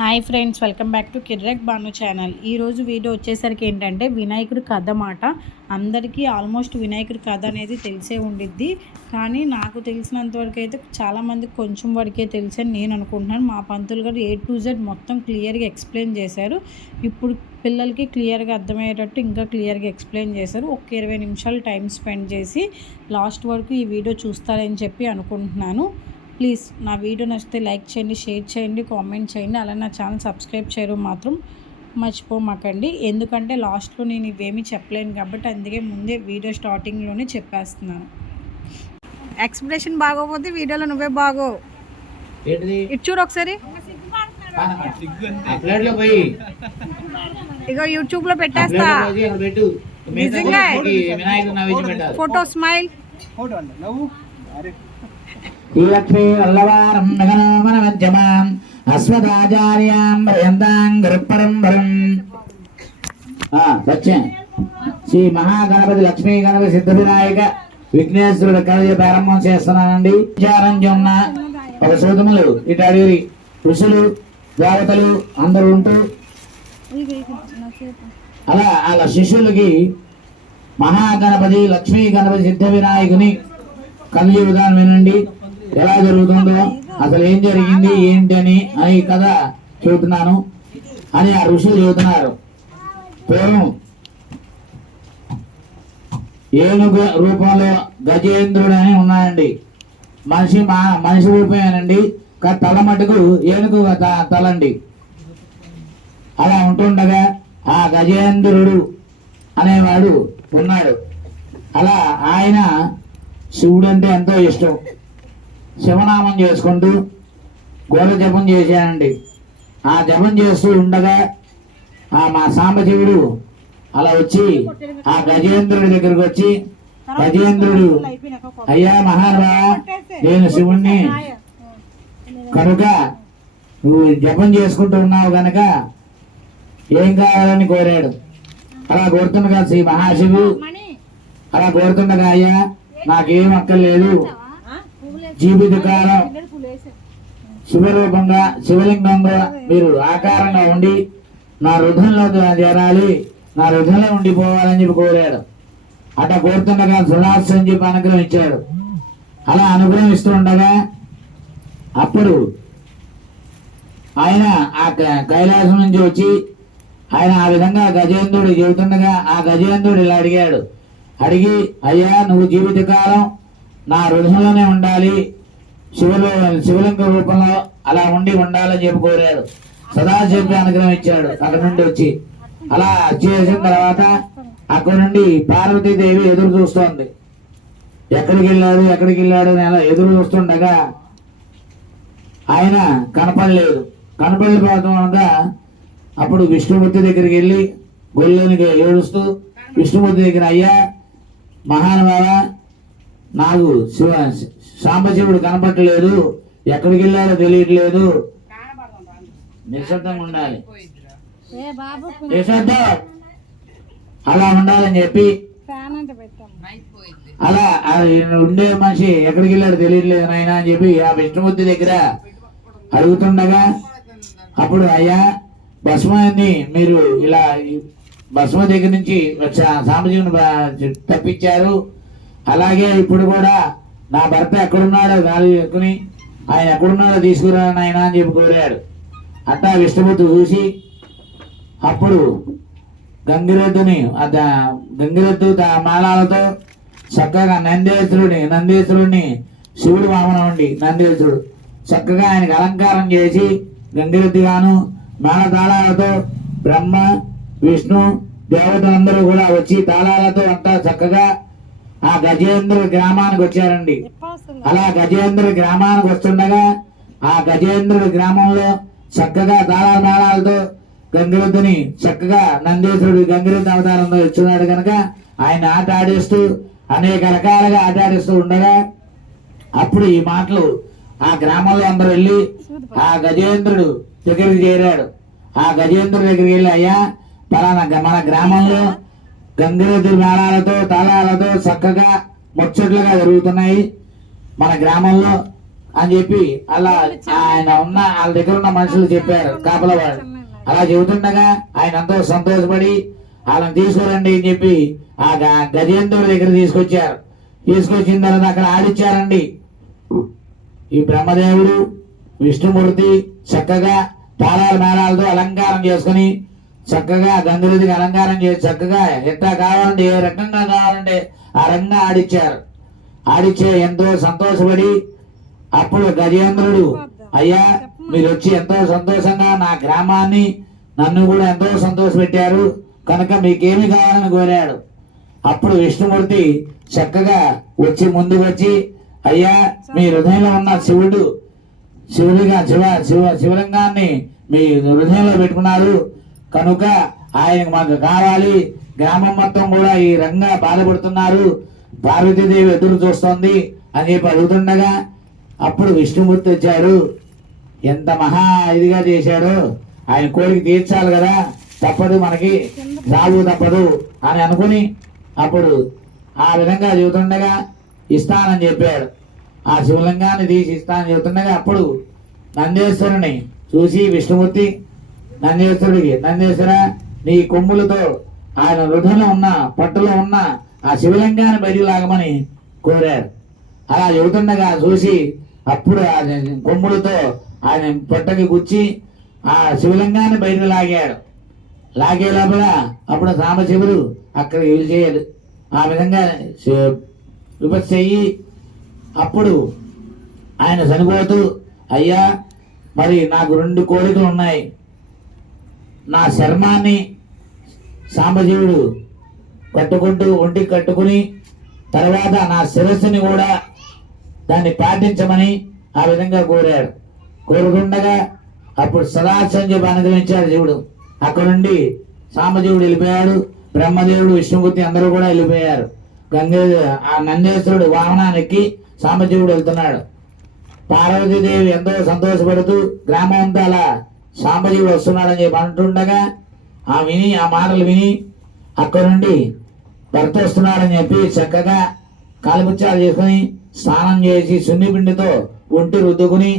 Hi friends, welcome back to Kirrek Banu channel. ఈరోజు video వచ్చేసరికి ఏంటంటే వినాయకుడి కథ మాట. అందరికీ ఆల్మోస్ట్ వినాయకుడి కథ అనేది తెలిసే ఉండిద్ది, కానీ నాకు తెలిసినంతవరకు అయితే చాలామందికి కొంచెం వరకే తెలిసని నేను అనుకుంటున్నాను. మా పంతులు గారు A to Z మొత్తం క్లియర్గా ఎక్స్ప్లెయిన్ చేశారు. ఇప్పుడు పిల్లలకి క్లియర్గా అర్థమయ్యేటట్టు ఇంకా క్లియర్గా ఎక్స్ప్లెయిన్ చేశారు. ఒక 20 నిమిషాలు టైం స్పెండ్ చేసి లాస్ట్ వరకు ఈ వీడియో చూస్తారని చెప్పి అనుకుంటున్నాను. ప్లీజ్ నా వీడియో నచ్చితే లైక్ చేయండి, షేర్ చేయండి, కామెంట్ చేయండి. అలా నా ఛానల్ సబ్స్క్రైబ్ చేయడం మాత్రం మర్చిపోమాకండి. ఎందుకంటే లాస్ట్లో నేను ఇవేమీ చెప్పలేను కాబట్టి అందుకే ముందే వీడియో స్టార్టింగ్లోనే చెప్పేస్తున్నాను. ఎక్స్ప్రెషన్ బాగోపోతే వీడియోలో నువ్వే బాగో. ఇటు చూడు ఒకసారి, ఇగో యూట్యూబ్లో పెట్టేస్తా. నిజంగా ఫోటో స్మైల్. శ్రీలక్ష్మీ వల్లవారం నగనామనమధ్యమాం అశ్వదాచార్యాం భయంతాం గురుపరంపరం. సత్యం శ్రీ మహాగణపతి లక్ష్మీ గణపతి సిద్ధ వినాయక విఘ్నేశ్వరుడు కళ ప్రారంభం చేస్తున్నానండి. విచారం ఉన్న ఒక సూతములు ఇటు అడిగి ఋషులు దేవతలు అందరూ ఉంటూ అలా వాళ్ళ శిష్యులకి మహాగణపతి లక్ష్మీ గణపతి సిద్ధ వినాయకుని కలిగి విధానం వినండి. ఎలా జరుగుతుందో, అసలు ఏం జరిగింది ఏంటి అని ఈ కథ చెబుతున్నాను అని ఆ ఋషులు చెబుతున్నారు. పూర్వం ఏనుగు రూపంలో గజేంద్రుడు అని ఉన్నాయండి. మనిషి రూపమేనండి, తల మటుకు ఏనుగు తలండి. అలా ఉంటుండగా ఆ గజేంద్రుడు అనేవాడు ఉన్నాడు. అలా ఆయన శివుడు అంటే ఎంతో ఇష్టం. శివనామం చేసుకుంటూ గోడ జపం చేశానండి. ఆ జపం చేస్తూ ఉండగా మా సాంబశివుడు అలా వచ్చి ఆ గజేంద్రుడి దగ్గరకు వచ్చి, గజేంద్రుడు అయ్యా మహానుభా, నేను శివుణ్ణి కనుక నువ్వు జపం చేసుకుంటూ ఉన్నావు కనుక ఏం కావాలని కోరాడు. అలా కోరుతుండగా శ్రీ మహాశివు అలా కోరుతుండగా, అయ్యా నాకేం అక్కర్లేదు, జీవితకాలం శివరూపంగా శివలింగంగా మీరు ఆకారంగా ఉండి నా హృదయంలో చేరాలి, నా హృదయంలో ఉండిపోవాలని చెప్పి కోరాడు. అట్లా కోరుతుండగా సుధాస్ అని చెప్పి అనుగ్రహం ఇచ్చాడు. అలా అనుగ్రహం ఇస్తూ ఉండగా అప్పుడు ఆయన ఆ కైలాసం నుంచి వచ్చి ఆయన ఆ విధంగా గజేంద్రుడు చెబుతుండగా ఆ గజేంద్రుడు ఇలా అడిగాడు. అడిగి, అయ్యా నువ్వు జీవితకాలం నా హృదయంలోనే ఉండాలి, శివలింగ రూపంలో అలా ఉండాలని చెప్పి కోరాడు. సదాశివుడు అనుగ్రహం ఇచ్చాడు. అక్కడి నుండి వచ్చి అలా చేసిన తర్వాత అక్కడి నుండి పార్వతీదేవి ఎదురు చూస్తోంది. ఎక్కడికి వెళ్ళాడు అని అలా ఎదురు చూస్తుండగా ఆయన కనపడలేదు. కనపడిపోతుండగా అప్పుడు విష్ణుమూర్తి దగ్గరికి వెళ్ళి గొల్లోనికి ఏడుస్తూ విష్ణుమూర్తి దగ్గర, అయ్యా మహానుభావ, నాకు సాంబశివుడు కనపట్టలేదు, ఎక్కడికి వెళ్ళాడో తెలియట్లేదు, నిశ్శబ్దంగా ఉండాలి, నిశ్శబ్దం అలా ఉండాలని చెప్పి అలా ఉండే మనిషి ఎక్కడికి వెళ్ళాడో తెలియట్లేదు నాయన అని చెప్పి ఆ విష్ణుమూర్తి దగ్గర అడుగుతుండగా అప్పుడు, అయ్యా భస్మాన్ని మీరు ఇలా భస్మ దగ్గర నుంచి సాంబశివుని తప్పించారు, అలాగే ఇప్పుడు కూడా నా భర్త ఎక్కడున్నాడో గాలి ఎక్కుని ఆయన ఎక్కడున్నాడో తీసుకురాని ఆయన అని చెప్పి కోరాడు. అట్టా విష్ణుమూర్తి చూసి అప్పుడు గంగిరెద్దు మాలాలతో చక్కగా నందేశ్వరుడిని శివుడు వామనం ఉండి నందేశ్వరుడు చక్కగా ఆయనకు అలంకారం చేసి గంగిరెద్దుగాను మేళతాళాలతో బ్రహ్మ విష్ణు దేవతలందరూ కూడా వచ్చి తాళాలతో అంతా చక్కగా ఆ గజేంద్ర గ్రామానికి వచ్చారండి. అలా గజేంద్ర గ్రామానికి వస్తుండగా ఆ గజేంద్రుడి గ్రామంలో చక్కగా తాళాలతో గంగిరెద్దుని చక్కగా నందేశ్వరుడు గంగిరెద్దు అవతారంలో వచ్చున్నాడు కనుక ఆయన ఆట ఆడిస్తూ అనేక రకాలుగా ఆట ఆడిస్తూ ఉండగా అప్పుడు ఈ మాటలు ఆ గ్రామంలో అందరూ వెళ్ళి ఆ గజేంద్రుడు దగ్గరికి చేరాడు. ఆ గజేంద్రుడి దగ్గరికి వెళ్ళి, అయ్యా పలానా మన గ్రామంలో గంగిరెద్దు మేళాలతో తాళాలతో చక్కగా ముచ్చట్లుగా జరుగుతున్నాయి, మన గ్రామంలో అని చెప్పి అలా ఆయన ఉన్న వాళ్ళ దగ్గర ఉన్న మనుషులు చెప్పారు కాపల వాళ్ళు. అలా చెబుతుండగా ఆయన ఎంతో సంతోషపడి వాళ్ళని తీసుకురండి అని చెప్పి ఆ గజేంద్రుడి దగ్గర తీసుకొచ్చారు. తీసుకొచ్చిన తర్వాత అక్కడ ఆడిచ్చారండి. ఈ బ్రహ్మదేవుడు విష్ణుమూర్తి చక్కగా తాళాల మేళాలతో అలంకారం చేసుకుని చక్కగా గంగులదికి అలంకారం చేసి చక్కగా ఎట్లా కావాలంటే ఏ రకంగా కావాలంటే ఆ రకంగా ఆడిచ్చారు. ఆడిచ్చే ఎంతో సంతోషపడి అప్పుడు గజేంద్రుడు, అయ్యా మీరు వచ్చి ఎంతో సంతోషంగా నా గ్రామాన్ని నన్ను కూడా ఎంతో సంతోష పెట్టారు కనుక మీకేమి కావాలని కోరాడు. అప్పుడు విష్ణుమూర్తి చక్కగా వచ్చి ముందుకు వచ్చి, అయ్యా మీ హృదయంలో ఉన్న శివలింగాన్ని మీ హృదయంలో పెట్టుకున్నారు కనుక ఆయనకు మాకు కావాలి. గ్రామం మొత్తం కూడా ఈ రంగా బాధపడుతున్నారు, పార్వతీదేవి ఎదురు చూస్తోంది అని చెప్పి అడుగుతుండగా అప్పుడు విష్ణుమూర్తి వచ్చాడు. ఎంత మహా ఇదిగా చేశాడో, ఆయన కోరిక తీర్చాలి కదా, తప్పదు మనకి రావు తప్పదు అని అనుకుని అప్పుడు ఆ విధంగా చెబుతుండగా ఇస్తానని చెప్పాడు. ఆ శివలింగాన్ని తీసి ఇస్తానని చెబుతుండగా అప్పుడు నందేశ్వరుని చూసి విష్ణుమూర్తి నందేశ్వరుడికి, నందేశ్వర నీ కొమ్ములతో ఆయన హృదయంలో ఉన్న పట్టులో ఉన్న ఆ శివలింగాన్ని బయటికి లాగమని కోరారు. అలా చెబుతుండగా చూసి అప్పుడు ఆ కొమ్ములతో ఆయన పొట్టకి గుచ్చి ఆ శివలింగాన్ని బయటకు లాగాడు. లాగే లోపల అప్పుడు సాంబశివుడు అక్కడ ఇవి చేయడు. ఆ విధంగా విపత్తి అయ్యి అప్పుడు ఆయన చనిపోతూ, అయ్యా మరి నాకు 2 కోరికలు ఉన్నాయి. నా శర్మాన్ని సాంబశివుడు కట్టుకుంటూ ఒంటికి కట్టుకుని తర్వాత నా శిరస్సుని కూడా దాన్ని పాటించమని ఆ విధంగా కోరాడు. కోరుకుండగా అప్పుడు సదాశం చెప్పి అనుగ్రహించాడు శివుడు. అక్కడ నుండి సాంబశివుడు వెళ్ళిపోయాడు. బ్రహ్మదేవుడు విష్ణుమూర్తి అందరూ కూడా వెళ్ళిపోయారు. ఆ నందేశ్వరుడు వాహనానికి సాంబశివుడు వెళ్తున్నాడు. పార్వతీదేవి ఎంతో సంతోషపడుతూ గ్రామం అంతా అలా సాంబశివుడు వస్తున్నాడని చెప్పి అంటుండగా ఆ మాటలు విని అక్కడ నుండి భర్త వస్తున్నాడని చెప్పి చక్కగా కాలిపుచ్చాలు చేసుకుని స్నానం చేసి సున్నిపిండితో ఒంటి రుద్దుకుని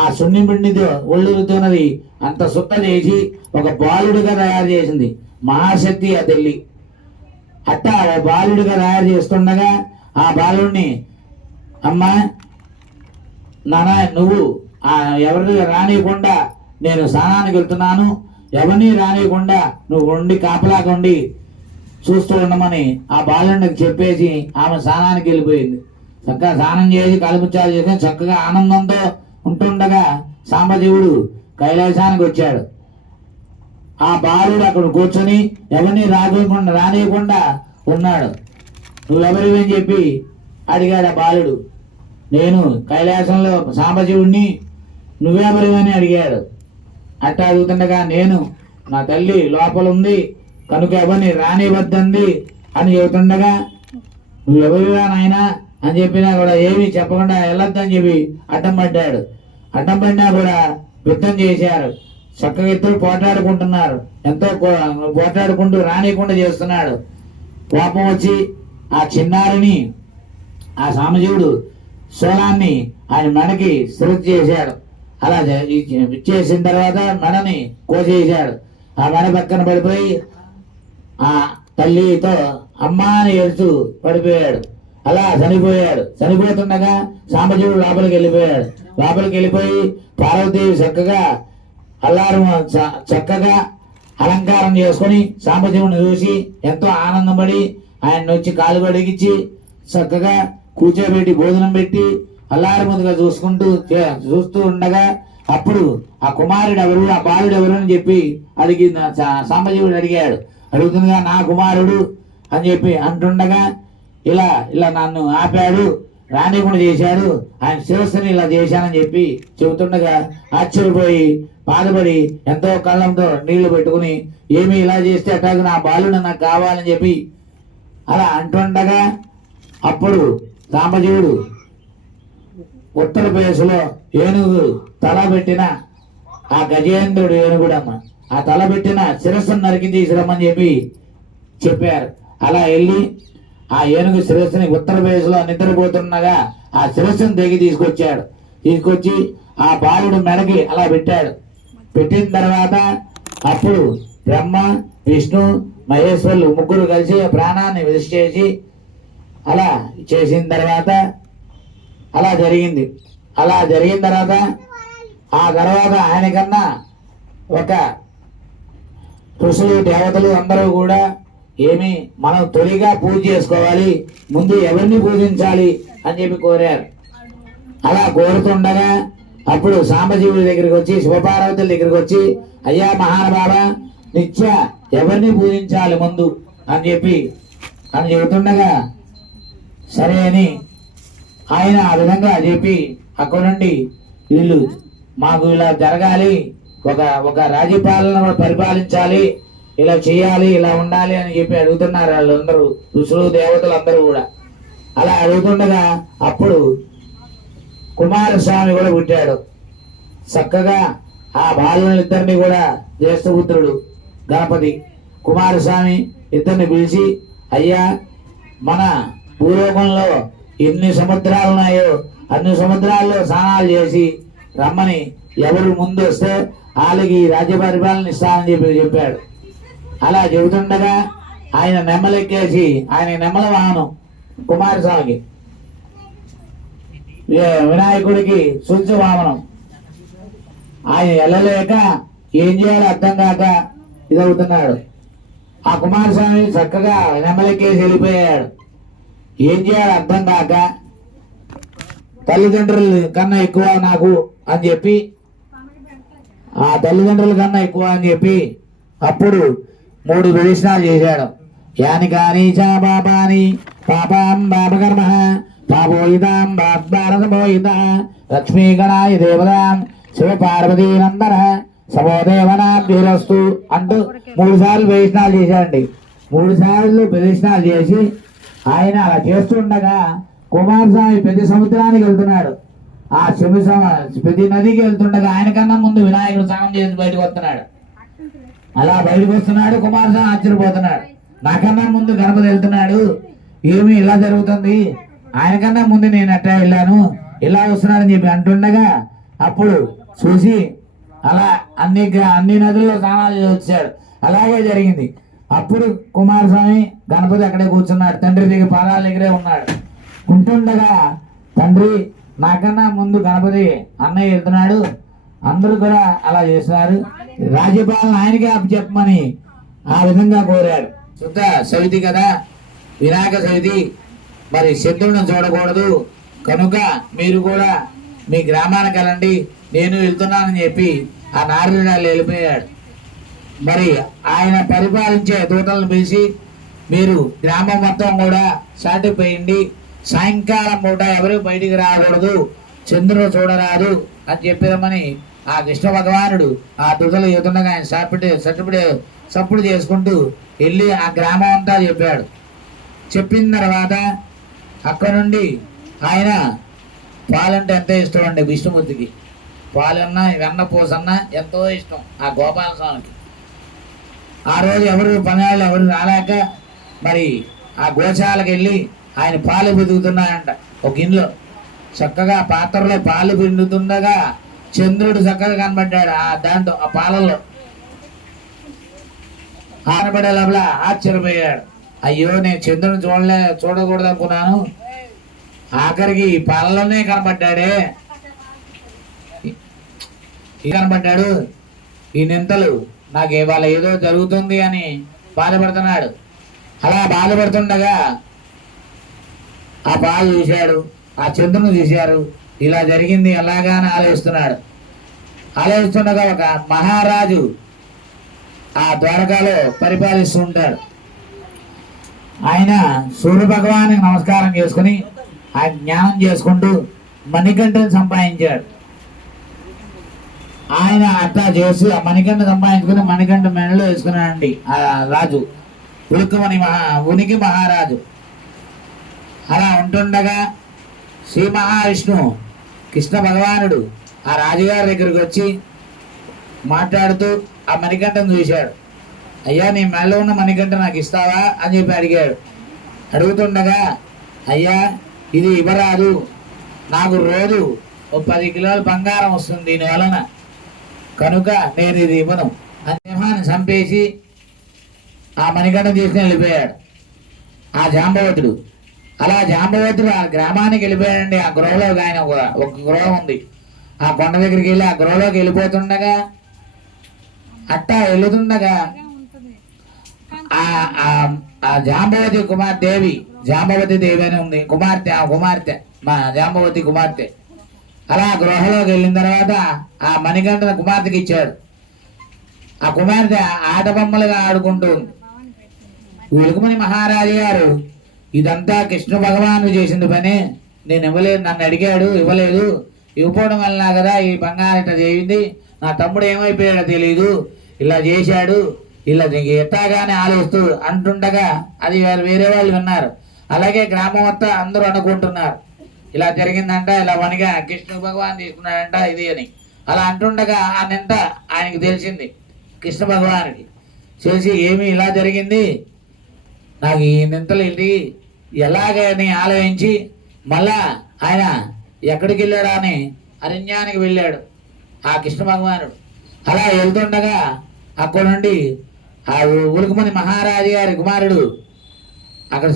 ఆ సున్నిపిండితో ఒళ్ళు రుద్దుకున్నది అంత సుత్త చేసి ఒక బాలుడిగా తయారు చేసింది మహాశక్తి ఆ తల్లి. అట్టా బాలుడిగా తయారు చేస్తుండగా ఆ బాలుడిని, అమ్మా నాన్న నువ్వు ఎవరిని రానియకుండా నేను స్నానానికి వెళ్తున్నాను, ఎవరిని రానియకుండా నువ్వు ఉండి కాపలాగా ఉండి చూస్తూ ఉండమని ఆ బాలుడికి చెప్పేసి ఆమె స్నానానికి వెళ్ళిపోయింది. చక్కగా స్నానం చేసి కలుపుచాలు చేసి చక్కగా ఆనందంతో ఉంటుండగా సాంబశివుడు కైలాసానికి వచ్చాడు. ఆ బాలుడు అక్కడ కూర్చొని ఎవరిని రానియకుండా ఉన్నాడు. నువ్వెవరివని చెప్పి అడిగాడు ఆ బాలుడు. నేను కైలాసంలో సాంబశివుడిని, నువ్వెవరివని అడిగాడు. అట్టా అడుగుతుండగా నేను నా తల్లి లోపల ఉంది కనుక ఎవరిని రానివద్దంది అని చెబుతుండగా నువ్వెవరివా నాయనా అని చెప్పినా కూడా ఏమీ చెప్పకుండా వెళ్ళొద్దని చెప్పి అడ్డం పడ్డాడు. అడ్డం పడినా కూడా యుద్ధం చేశారు. చక్కగా ఇద్దరు పోట్లాడుకుంటున్నారు. ఎంతో పోట్లాడుకుంటూ రానియకుండా చేస్తున్నాడు. కోపం వచ్చి ఆ చిన్నారిని ఆ సాంబశివుడు శూలాన్ని ఆయన మెడకి శిరస్సు చేశాడు. అలా ఇచ్చేసిన తర్వాత మెడని కోసేశాడు. ఆ మెడ పక్కన పడిపోయి ఆ తల్లితో అమ్మా అని ఏడుస్తూ పడిపోయాడు. అలా చనిపోయాడు. చనిపోతుండగా సాంబశివుడు లోపలికి వెళ్ళిపోయాడు. లోపలికి వెళ్ళిపోయి పార్వతీదేవి చక్కగా అలంకారం చేసుకుని సాంబశివుని చూసి ఎంతో ఆనందపడి ఆయన వచ్చి కాలు కడిగించి చక్కగా కూర్చోబెట్టి భోజనం పెట్టి అల్లారి ముందుగా చూస్తూ ఉండగా అప్పుడు ఆ కుమారుడు ఎవరు, ఆ బాలుడు ఎవరు అని చెప్పి సాంబశివుడు అడిగాడు. అడుగుతుండగా నా కుమారుడు అని చెప్పి అంటుండగా ఇలా నన్ను ఆపాడు, రానికుండా చేశాడు, ఆయన శిరస్సుని ఇలా చేశానని చెప్పి చెబుతుండగా ఆశ్చర్యపోయి బాధపడి ఎంతో కళ్ళంతో నీళ్లు పెట్టుకుని ఏమి ఇలా చేస్తే అట్లాగే నా బాలుడు నాకు కావాలని చెప్పి అలా అంటుండగా అప్పుడు సాంబశివుడు ఉత్తరప్రదేశ్లో ఏనుగు తల పెట్టిన ఆ గజేంద్రుడు ఏనుగుడమ్మ ఆ తల పెట్టిన శిరస్సును నరికి తీసుకురమ్మని చెప్పి చెప్పారు. అలా వెళ్ళి ఆ ఏనుగు శిరస్సుని ఉత్తరప్రదేశ్లో నిద్రపోతుండగా ఆ శిరస్సును తెగి తీసుకొచ్చాడు. తీసుకొచ్చి ఆ బాలుడు మెడకి అలా పెట్టాడు. పెట్టిన తర్వాత అప్పుడు బ్రహ్మ, విష్ణు, మహేశ్వరులు ముగ్గురు కలిసి ప్రాణాన్ని విడిచి చేసి అలా చేసిన తర్వాత అలా జరిగింది. అలా జరిగిన తర్వాత ఆయనకన్నా ఒక ఋషులు, దేవతలు అందరూ కూడా ఏమి మనం తొలిగా పూజ చేసుకోవాలి, ముందు ఎవరిని పూజించాలి అని చెప్పి కోరారు. అలా కోరుతుండగా అప్పుడు సాంబజీవుడి దగ్గరికి వచ్చి, శివపార్వతుల దగ్గరికి వచ్చి, అయ్యా మహానుభావ, నిత్య ఎవరిని పూజించాలి ముందు అని చెబుతుండగా సరే అని ఆయన ఆ విధంగా చెప్పి అక్కడ నుండి వీళ్ళు మాకు ఇలా జరగాలి, ఒక రాజ్యపాలన పరిపాలించాలి, ఇలా చేయాలి, ఇలా ఉండాలి అని చెప్పి అడుగుతున్నారు వాళ్ళందరూ, ఋషులు, దేవతలు అందరూ కూడా. అలా అడుగుతుండగా అప్పుడు కుమారస్వామి కూడా పుట్టాడు. చక్కగా ఆ బాలునిద్దరిని కూడా జ్యేష్ఠపుత్రుడు గణపతి కుమారస్వామి ఇద్దరిని పిలిచి, అయ్యా మన భూలోకంలో ఎన్ని సముద్రాలు ఉన్నాయో అన్ని సముద్రాల్లో స్నానాలు చేసి రమ్మని, ఎవరు ముందు వస్తే వాళ్ళకి రాజ్య పరిపాలన ఇస్తామని చెప్పాడు. అలా చెబుతుండగా ఆయన నెమ్మలెక్కేసి, ఆయన నెమ్మల వాహనం కుమారస్వామికి, వినాయకుడికి సుల్చు వామనం. ఆయన వెళ్ళలేక ఏం చేయాలో అర్థం కాక ఇదవుతున్నాడు. ఆ కుమారస్వామి చక్కగా నెమ్మలెక్కేసి వెళ్ళిపోయాడు. ఏం చేయాలో అర్థం కాక తల్లిదండ్రుల కన్నా ఎక్కువ నాకు అని చెప్పి, ఆ తల్లిదండ్రుల కన్నా ఎక్కువ అని చెప్పి అప్పుడు 3 ప్రదక్షిణాలు చేశాడు. యాని కాని చా పాపాని పాపాం పాపకర్మ పాపోయితాం బాద్భారతమోయిత లక్ష్మీ గణాయ దేవతాం శివ పార్వతీ నందన సమోదేవనాభ్యురస్తు అంటూ 3 సార్లు ప్రదక్షిణాలు చేశాడండి. 3 సార్లు ప్రదక్షిణాలు చేసి ఆయన అలా చేస్తుండగా కుమారస్వామి పెద్ద సముద్రానికి వెళ్తున్నాడు. ఆ ప్రతి నదికి వెళ్తుండగా ఆయన కన్నా ముందు వినాయకుడు స్నానం చేసి బయటకు వస్తున్నాడు. అలా బయటకు వస్తున్నాడు. కుమారస్వామి ఆశ్చర్యపోతున్నాడు, నాకన్నా ముందు గణపతి వెళ్తున్నాడు, ఏమి ఇలా జరుగుతుంది, ఆయన కన్నా ముందు నేను అట్లా వెళ్ళాను, ఇలా వస్తున్నాడని చెప్పి అంటుండగా అప్పుడు చూసి అలా అన్ని నదుల్లో స్నానాలు చేసి వచ్చాడు. అలాగే జరిగింది. అప్పుడు కుమారస్వామి గణపతి అక్కడే కూర్చున్నాడు, తండ్రి దగ్గర పాదాల దగ్గరే ఉన్నాడు. ఉంటుండగా తండ్రి, నాకన్నా ముందు గణపతి అన్నయ్య వెళ్తున్నాడు, అందరూ కూడా అలా చేస్తున్నారు, రాజ్యపాలన ఆయనకే అప్పచెప్పమని ఆ విధంగా కోరాడు. శుద్ధ సవితి కదా, వినాయక చవితి, మరి శత్రువులను చూడకూడదు కనుక మీరు కూడా మీ గ్రామానికి వెళ్ళండి, నేను వెళ్తున్నానని చెప్పి ఆ నారదుడు వెళ్ళిపోయాడు. మరి ఆయన పరిపాలించే దూతలను పిలిచి, మీరు గ్రామం మొత్తం కూడా సాటిపోయింది, సాయంకాలం పూట ఎవరు బయటికి రాకూడదు, చంద్రుడు చూడరాదు అని చెప్పేదమని ఆ కృష్ణ భగవానుడు ఆ దూతలు ఎదురుగా ఆయన సప్పుడు చేసుకుంటూ వెళ్ళి ఆ గ్రామం అంతా చెప్పాడు. చెప్పిన తర్వాత అక్కడ నుండి ఆయన పాలంటే ఎంతో ఇష్టం అండి విష్ణుమూర్తికి. పాలన్నా వెన్న పూసన్నా ఎంతో ఇష్టం ఆ గోపాల స్వామికి. ఆ రోజు ఎవరు రాలేక మరి ఆ గోశాలకు వెళ్ళి ఆయన పాలు వెతుకుతున్నాయంట. ఒక గిన్నెలో చక్కగా పాత్రలో పాలు పిండుతుండగా చంద్రుడు చక్కగా కనబడ్డాడు ఆ దాంట్లో, ఆ పాలలో కనబడే లోపల ఆశ్చర్యపోయాడు. అయ్యో, నేను చంద్రుని చూడకూడదు అనుకున్నాను, ఆఖరికి ఈ పాలలోనే కనబడ్డాడే, కనబడ్డాడు. ఈ నింతలు నాకు ఇవాళ ఏదో జరుగుతుంది అని బాధపడుతున్నాడు. అలా బాధపడుతుండగా ఆ పాలు చూశాడు, ఆ చంద్రుని చూశారు, ఇలా జరిగింది ఎలాగా అని ఆలోచిస్తుండగా ఒక మహారాజు ఆ ద్వారకాలో పరిపాలిస్తూ ఉంటాడు. ఆయన సూర్య భగవానికి నమస్కారం చేసుకుని ఆయన జ్ఞానం చేసుకుంటూ మణికంఠను సంపాదించాడు. ఆయన అట్లా చేసి ఆ మణికంఠ సంపాదించుకుని మణికంఠ మెడలో వేసుకున్నాడండి ఆ రాజు, ఉనికి మహారాజు. అలా ఉంటుండగా శ్రీ మహావిష్ణు కృష్ణ భగవానుడు ఆ రాజుగారి దగ్గరికి వచ్చి మాట్లాడుతూ ఆ మణికంఠను చూశాడు. అయ్యా, నీ మెడలో ఉన్న మణికంఠ నాకు ఇస్తావా అని చెప్పి అడిగాడు. అడుగుతుండగా, అయ్యా ఇది ఇవ్వరాదు, నాకు రోజు ఓ 10 కిలోల బంగారం వస్తుంది దీని వలన, కనుక నేను ఇది ఇవ్వను అని సింహాన్ని చంపేసి ఆ మణికంఠ తీసుకుని వెళ్ళిపోయాడు ఆ జాంబవతుడు. అలా జాంబవతుడు ఆ గ్రామానికి వెళ్ళిపోయాడండి. ఆ గృహలో ఆయన ఒక గృహం ఉంది, ఆ కొండ దగ్గరికి వెళ్ళి ఆ గృహలోకి వెళ్ళిపోతుండగా, అట్టా వెళుతుండగా ఆ జాంబవతి దేవి, జాంబవతి దేవి అని ఉంది కుమార్తె, ఆ కుమార్తె మా జాంబవతి కుమార్తె. అలా గృహలోకి వెళ్ళిన తర్వాత ఆ మణికంఠన కుమార్తెకి ఇచ్చాడు. ఆ కుమార్తె ఆట బొమ్మలుగా ఆడుకుంటూ ఉంది. ఉలుకుమని మహారాజు గారు, ఇదంతా కృష్ణ భగవాను చేసింది పని, నేను ఇవ్వలేదు, నన్ను అడిగాడు ఇవ్వలేదు, ఇవ్వకపోవడం వల్ల కదా ఈ బంగారం ఇట్లా చేయింది, నా తమ్ముడు ఏమైపోయాడో తెలియదు, ఇలా చేశాడు, ఇలా ఎట్టాగానే ఆలోచిస్తూ అంటుండగా అది వేరే వాళ్ళు విన్నారు. అలాగే గ్రామం మొత్తం అందరూ అనుకుంటున్నారు ఇలా జరిగిందంట, ఇలా వనిగా కృష్ణ భగవాన్ తీసుకున్నాడంట ఇది అని. అలా అంటుండగా ఆ నింత ఆయనకి తెలిసింది, కృష్ణ భగవానికి తెలిసి ఏమి ఇలా జరిగింది, నాకు ఈ నింతలు ఏంటి ఎలాగని ఆలోచించి మళ్ళా ఆయన ఎక్కడికి వెళ్ళాడా అని అరణ్యానికి వెళ్ళాడు ఆ కృష్ణ భగవానుడు. అలా వెళ్తుండగా అక్కడ నుండి ఆ ఉలుకుమని మహారాజు గారి కుమారుడు అక్కడ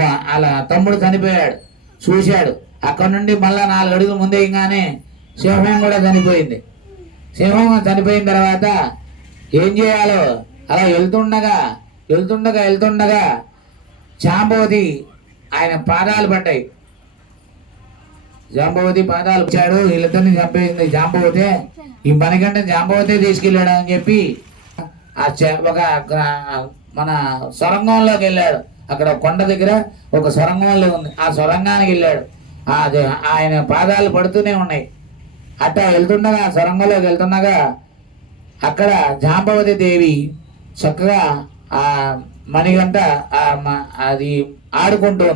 వాళ్ళ తమ్ముడు చనిపోయాడు చూశాడు. అక్కడ నుండి మళ్ళా 4 అడుగులు ముందేగానే సింహం కూడా చనిపోయింది. సింహం చనిపోయిన తర్వాత ఏం చేయాలో అలా వెళ్తుండగా జాంబవతి ఆయన పాదాలు పడ్డాయి. జాంబవతి పాదాలు వచ్చాడు, వీళ్ళిద్దరిని చంపేసింది జాంబవతే. ఈ మణికంఠ జాంబవతే తీసుకెళ్ళాడు అని చెప్పి ఒక మన సొరంగంలోకి వెళ్ళాడు. అక్కడ కొండ దగ్గర ఒక సొరంగంలో ఉంది, ఆ సొరంగానికి వెళ్ళాడు. ఆయన పాదాలు పడుతూనే ఉన్నాయి. అట్టా వెళ్తుండగా సొరంగంలోకి వెళ్తుండగా అక్కడ జాంబవతి దేవి చక్కగా ఆ మణికంఠ అది ఆడుకుంటూ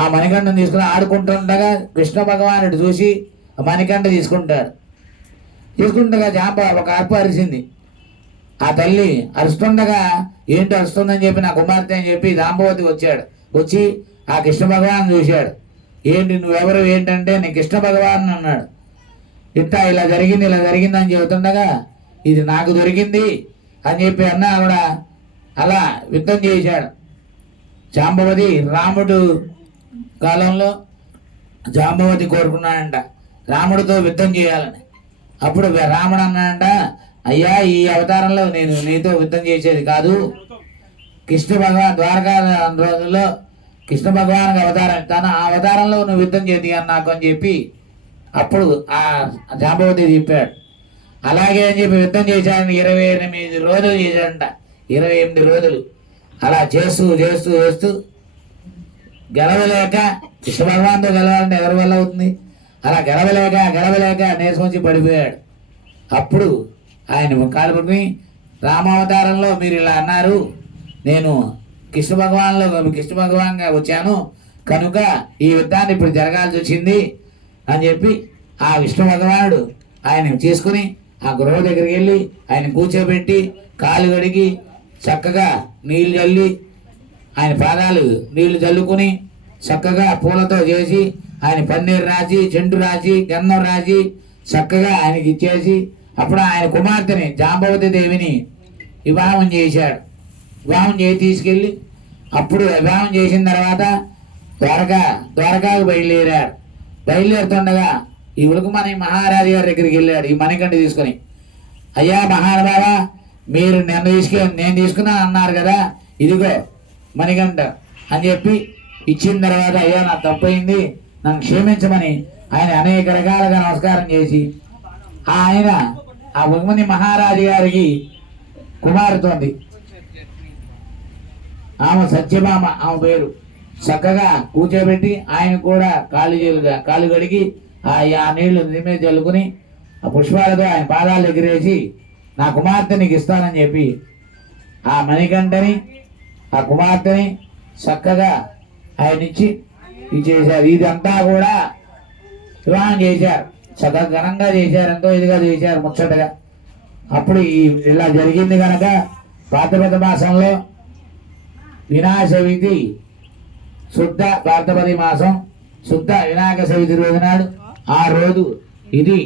ఆ మణికంఠను తీసుకుని ఆడుకుంటుండగా కృష్ణ భగవానుడు చూసి మణికంఠ తీసుకుండగా ఒక అర్ప అరిసింది. ఆ తల్లి అరుస్తుండగా ఏంటి అరుస్తుందని చెప్పి నా కుమార్తె అని చెప్పి జాంబవతి వచ్చి ఆ కృష్ణ భగవాన్ చూశాడు. ఏంటి నువ్వెవరు ఏంటంటే నేను కృష్ణ భగవాన్ అన్నాడు. ఇలా జరిగింది అని చెబుతుండగా ఇది నాకు దొరికింది అని చెప్పి అన్న ఆవిడ అలా యుద్ధం చేశాడు. జాంబవతి రాముడు కాలంలో జాంబవతి కోరుకున్నాడంట రాముడితో యుద్ధం చేయాలని. అప్పుడు రాముడు అన్నాడంట, అయ్యా ఈ అవతారంలో నేను నీతో యుద్ధం చేసేది కాదు, కృష్ణ భగవాన్ ద్వారకా రోజుల్లో కృష్ణ భగవాన్ అవతారం ఇస్తాను, ఆ అవతారంలో నువ్వు యుద్ధం చేతి అని నాకు అని చెప్పి అప్పుడు ఆ జాంబవతి చెప్పాడు. అలాగే అని చెప్పి యుద్ధం చేశాడని 28 రోజులు చేశాడంట. 28 రోజులు అలా చేస్తూ గెలవలేక కృష్ణ భగవాన్తో గెలవాలంటే ఎవరి వల్ల అవుతుంది, అలా గెలవలేక నేర్చుకొచ్చి పడిపోయాడు. అప్పుడు ఆయన కాలు పట్టుకుని రామావతారంలో మీరు ఇలా అన్నారు, నేను కృష్ణ భగవాన్గా వచ్చాను కనుక ఈ యుద్ధాన్ని ఇప్పుడు జరగాల్సి వచ్చింది అని చెప్పి ఆ విష్ణు భగవానుడు ఆయన తీసుకుని ఆ గృహ దగ్గరికి వెళ్ళి ఆయన కూర్చోబెట్టి కాలు కడిగి చక్కగా నీళ్లు చల్లి ఆయన పాదాలు నీళ్లు చల్లుకుని చక్కగా పూలతో చేసి ఆయన పన్నీరు రాసి చెంటు రాసి గంధం రాసి చక్కగా ఆయనకి ఇచ్చేసి అప్పుడు ఆయన కుమార్తెని జాంబవతి దేవిని వివాహం చేశాడు. వివాహం చేసి తీసుకెళ్ళి అప్పుడు వివాహం చేసిన తర్వాత ద్వారకాకు బయలుదేరుతుండగా ఈ ఉలుకుమని మహారాజు గారి దగ్గరికి వెళ్ళాడు ఈ మణికంఠ తీసుకొని. అయ్యా మహానుభావ, మీరు నేను తీసుకున్నా అన్నారు కదా, ఇదిగో మణికంఠ అని చెప్పి ఇచ్చిన తర్వాత అయ్యా నాకు తప్పయింది, నన్ను క్షమించమని ఆయన అనేక రకాలుగా నమస్కారం చేసి ఆయన ఆ ఉలుకుమని మహారాజు గారికి కుమారుతోంది ఉంది, ఆమె సత్యభామ ఆమె పేరు. చక్కగా కూర్చోబెట్టి ఆయన కూడా కాలు కడిగి ఆ నీళ్లు మీద చల్లుకుని ఆ పుష్పాలతో ఆయన పాదాలు ఎగిరేసి నా కుమార్తె నీకు ఇస్తానని చెప్పి ఆ మణికంఠని ఆ కుమార్తెని చక్కగా ఆయన ఇచ్చేశారు. ఇదంతా కూడా వివాహం చేశారు, చక్కగా ఘనంగా చేశారు, ఎంతో ఇదిగా చేశారు ముచ్చటగా. అప్పుడు ఇలా జరిగింది కనుక భాద్రపద మాసంలో వినాయక చవితి శుద్ధ భాద్రపది మాసం శుద్ధ వినాయక చవితి రోజు నాడు ఆ రోజు ఇది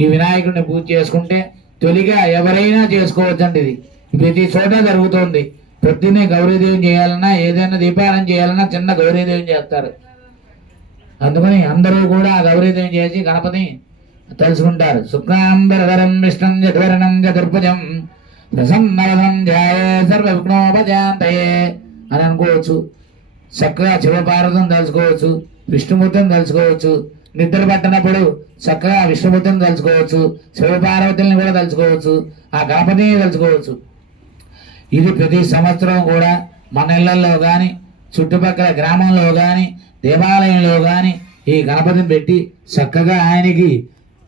ఈ వినాయకుడిని పూజ చేసుకుంటే తొలిగా ఎవరైనా చేసుకోవచ్చండి. ఇది ప్రతి చోట జరుగుతుంది. పొద్దున్నే గౌరీదేవం చేయాలన్నా, ఏదైనా దీపారాధన చేయాలన్నా చిన్న గౌరీదేవం చేస్తారు. అందుకని అందరూ కూడా గౌరీదేవం చేసి గణపతిని తలుచుకుంటారు. శుక్లాంబరధరం విష్ణుం చతుర్వర్ణం చతుర్భుజం ప్రసన్నవదనం ధ్యాయే సర్వ విఘ్నోపశాంతయే అని అనుకోవచ్చు. చక్కగా శివపార్వతిని తలుచుకోవచ్చు, విష్ణుమూర్తిని తలుచుకోవచ్చు. నిద్ర పట్టినప్పుడు చక్కగా విష్ణుమూర్తిని తలుచుకోవచ్చు, శివపార్వతుల్ని కూడా తలుచుకోవచ్చు, ఆ గణపతిని తలుచుకోవచ్చు. ఇది ప్రతి సంవత్సరం కూడా మన ఇళ్లలో కానీ, చుట్టుపక్కల గ్రామంలో కానీ, దేవాలయంలో కానీ ఈ గణపతిని పెట్టి చక్కగా ఆయనకి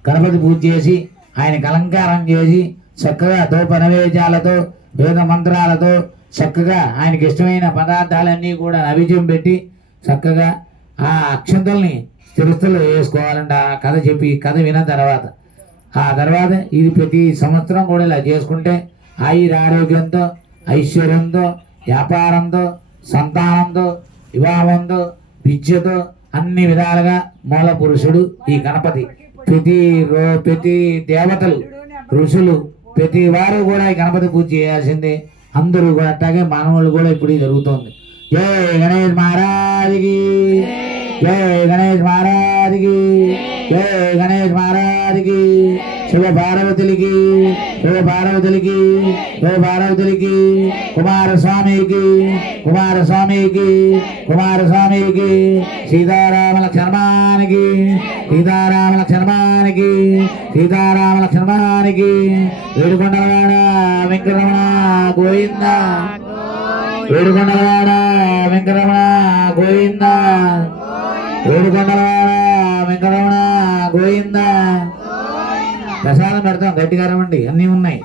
గణపతి పూజ చేసి ఆయనకి అలంకారం చేసి చక్కగా ధూప నైవేద్యాలతో వేద మంత్రాలతో చక్కగా ఆయనకి ఇష్టమైన పదార్థాలన్నీ కూడా నైవేద్యం పెట్టి చక్కగా ఆ అక్షంతల్ని తిరుస్తులు వేసుకోవాలంట. ఆ కథ చెప్పి కథ విన్న తర్వాత ఇది ప్రతి సంవత్సరం కూడా ఇలా చేసుకుంటే ఆరోగ్యంతో, ఐశ్వర్యంతో, వ్యాపారంతో, సంతానంతో, వివాహంతో, విద్యతో అన్ని విధాలుగా మూల పురుషుడు ఈ గణపతి. ప్రతి దేవతలు, ఋషులు, ప్రతి వారు కూడా ఈ గణపతి పూజ చేయాల్సిందే. అందరూ కూడా అట్లాగే మానవులు కూడా ఇప్పుడు జరుగుతోంది. జై గణేష్ మహారాజ్కి, జై గణేష్ మహారాజ్కి, జై గణేష్ మహారాజ్కి. శివ పార్వతులకి, శివ పార్వతులకి, శివ పార్వతులకి. కుమారస్వామికి, కుమారస్వామికి, కుమారస్వామికి. సీతారామ లక్ష్మణానికి, సీతారామ లక్ష్మణానికి, సీతారామ లక్ష్మణానికి. ఏడుకొండలవాడ వెంకటరమణ గోవింద, ఏడుకొండలవాడ వెంకటరమణ గోవింద, ఏడుకొండలవాడ వెంకటరమణ గోవింద. ప్రసాదం పెడతాం, గట్టిగా రమ్మండి, అన్నీ ఉన్నాయి.